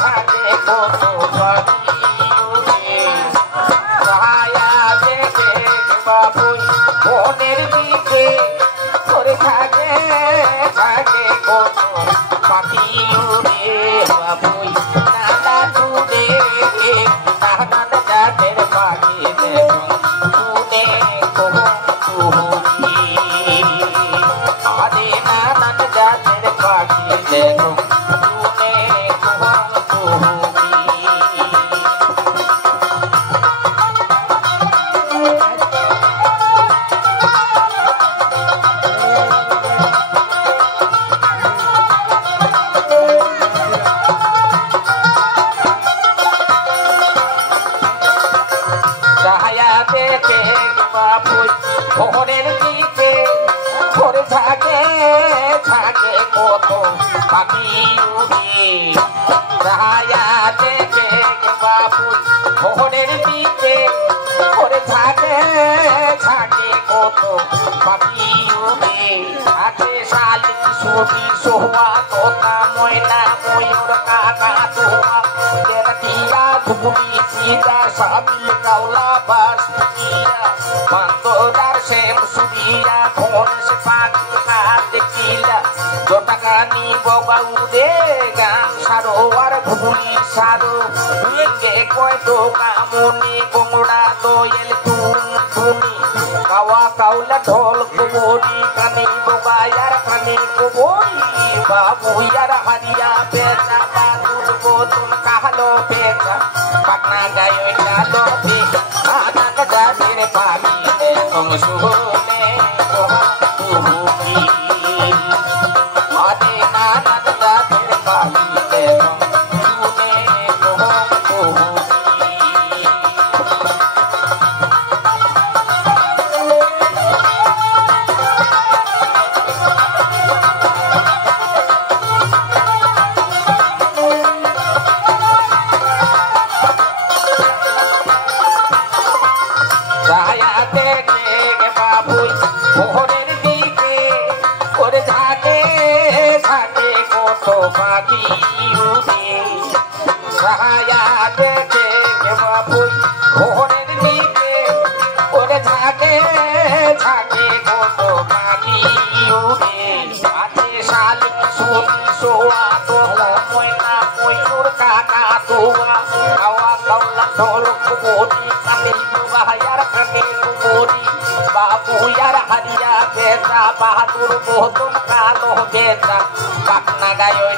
ঝাঁকে কত পাখি উড়ে ছায়া দেখে বাবুই বনের দিকে করে থাকে ঝাঁকে কত পাখি উড়ে বাবুই নানা দূরে নানান জাতের পাখি দেখো শুনে কুহুকি আরে নানান জাতের পাখি দেখো শুনে কুহুকি ছায়া দেখে বাবুই ভোরের দিকে ভোরে থাকে থাকে কত পাখি উড়ে ছায়া দেখে বাবুই ভোরের দিকে ভোরে থাকে থাকে কত পাখি উড়ে আছে শালিক সুবি সোহা তোতা ময়না ময়ূর কাকা তোয়া দেখিয়া ধুবুলি সিদা সাবিল কাউলা বাস পিয়া বান্দরার শ্যাম সুরিয়া ঘনশ পাখি হাত দেখিলা জটাকানি ববা উড়ে গান সারো আর ধুবুলি সারো কে কয় তো কামনি গোমড়া দোয়েল তুন তুনি কাওয়া কাউলা ঢোল কুমরি কানি ববা আর কানি কুমরি বাবু আর হারিয়া বেচা বাদুর বোতল কাহলো বেচা পাটনা গায়ে ডালো পে আনাক জাতির পাখি কম শুনে কুহুকি আরে নানান জাতির পাখি কম শুনে কুহুকি ছায়া দেখে বাবুই ভোরের দিকে করে ঝাঁকে ঝাঁকে কত পাখি উড়ে ছায়া দেখে বাবুই ভোরের দিকে করে ঝাঁকে ঝাঁকে কত পাখি উড়ে আছে শালিক সুতি সোয়া তোলা ময়না ময়ূর কাকা তোয়া কাওয়া কাউলা ঢোল কুমরি কামিল বাহায়ার কামিল কুমরি বাবু আর হারিয়া বেচা বাহাদুর বোতল কালো বেচা পাটনা গায়ে